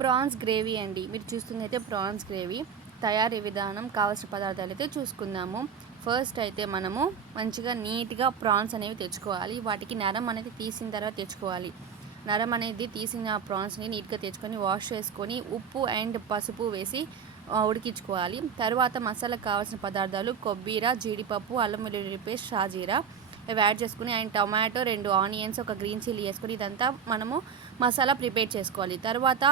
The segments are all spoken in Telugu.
ప్రాన్స్ గ్రేవీ అండి. మీరు చూస్తుందైతే ప్రాన్స్ గ్రేవీ. తయారీ విధానం, కావాల్సిన పదార్థాలు అయితే చూసుకుందాము. ఫస్ట్ అయితే మనము మంచిగా నీట్గా ప్రాన్స్ అనేవి తెచ్చుకోవాలి. వాటికి నరం అనేది తీసిన తర్వాత తెచ్చుకోవాలి. నరం అనేది తీసిన ప్రాన్స్ని నీట్గా తెచ్చుకొని వాష్ చేసుకొని ఉప్పు అండ్ పసుపు వేసి ఉడికించుకోవాలి. తర్వాత మసాలాకు కావాల్సిన పదార్థాలు కొబ్బరి, జీడిపప్పు, అల్లం వెల్లుల్లి పేస్ట్, షాజీరా ఇవి యాడ్ చేసుకుని అండ్ టొమాటో, 2 ఆనియన్స్, ఒక గ్రీన్ చిల్లీ వేసుకొని ఇదంతా మనము మసాలా ప్రిపేర్ చేసుకోవాలి. తర్వాత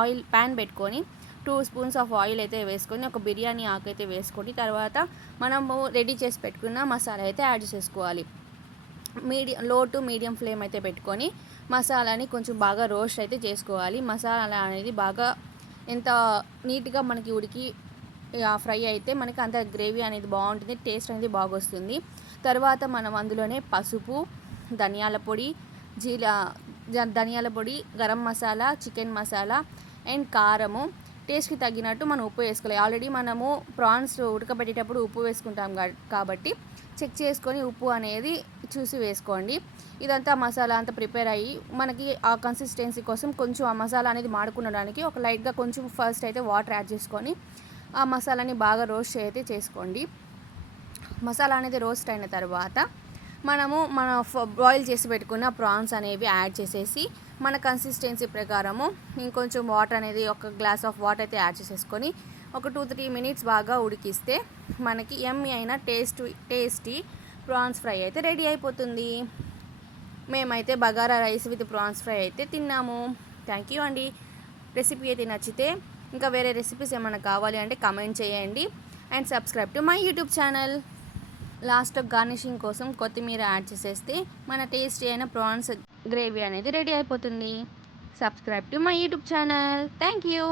ఆయిల్ ప్యాన్ పెట్టుకొని 2 స్పూన్స్ ఆఫ్ ఆయిల్ అయితే వేసుకొని ఒక బిర్యానీ ఆకు అయితే వేసుకొని తర్వాత మనము రెడీ చేసి పెట్టుకున్న మసాలా అయితే యాడ్ చేసుకోవాలి. లో టు మీడియం ఫ్లేమ్ అయితే పెట్టుకొని మసాలాని కొంచెం బాగా రోస్ట్ అయితే చేసుకోవాలి. మసాలా అనేది బాగా ఎంత నీట్గా మనకి ఉడికి ఫ్రై అయితే మనకి అంత గ్రేవీ అనేది బాగుంటుంది, టేస్ట్ అనేది బాగా వస్తుంది. తర్వాత మనం అందులోనే పసుపు, ధనియాల పొడి, ధనియాల పొడి, గరం మసాలా, చికెన్ మసాలా అండ్ కారము, టేస్ట్కి తగ్గినట్టు మనం ఉప్పు వేసుకోవాలి. ఆల్రెడీ మనము ప్రాన్స్ ఉడకబెట్టేటప్పుడు ఉప్పు వేసుకుంటాం కాబట్టి చెక్ చేసుకొని ఉప్పు అనేది చూసి వేసుకోండి. ఇదంతా మసాలా అంతా ప్రిపేర్ అయ్యి మనకి ఆ కన్సిస్టెన్సీ కోసం కొంచెం ఆ మసాలా అనేది మాడుకునడానికి ఒక లైట్గా కొంచెం ఫస్ట్ అయితే వాటర్ యాడ్ చేసుకొని ఆ మసాలాని బాగా రోస్ట్ అయితే చేసుకోండి. మసాలా అనేది రోస్ట్ అయిన తర్వాత మనము బాయిల్ చేసి పెట్టుకున్న ప్రాన్స్ అనేవి యాడ్ చేసేసి మన కన్సిస్టెన్సీ ప్రకారము ఇంకొంచెం వాటర్ అనేది ఒక గ్లాస్ ఆఫ్ వాటర్ అయితే యాడ్ చేసేసుకొని ఒక 2-3 మినిట్స్ బాగా ఉడికిస్తే మనకి యమ్మీ అయిన టేస్టీ ప్రాన్స్ ఫ్రై అయితే రెడీ అయిపోతుంది. మేమైతే bagara rice with prawns fry అయితే తిన్నాము. థ్యాంక్ యూ అండి. రెసిపీ అయితే నచ్చితే ఇంకా వేరే రెసిపీస్ ఏమైనా కావాలి అంటే కామెంట్ చేయండి and subscribe to my YouTube channel. Last garnishing కోసం కొత్తిమీర యాడ్ చేసేస్తే మన టేస్టీ అయిన ప్రాన్స్ గ్రేవీ అనేది రెడీ అయిపోతుంది. Subscribe to my YouTube channel. Thank you.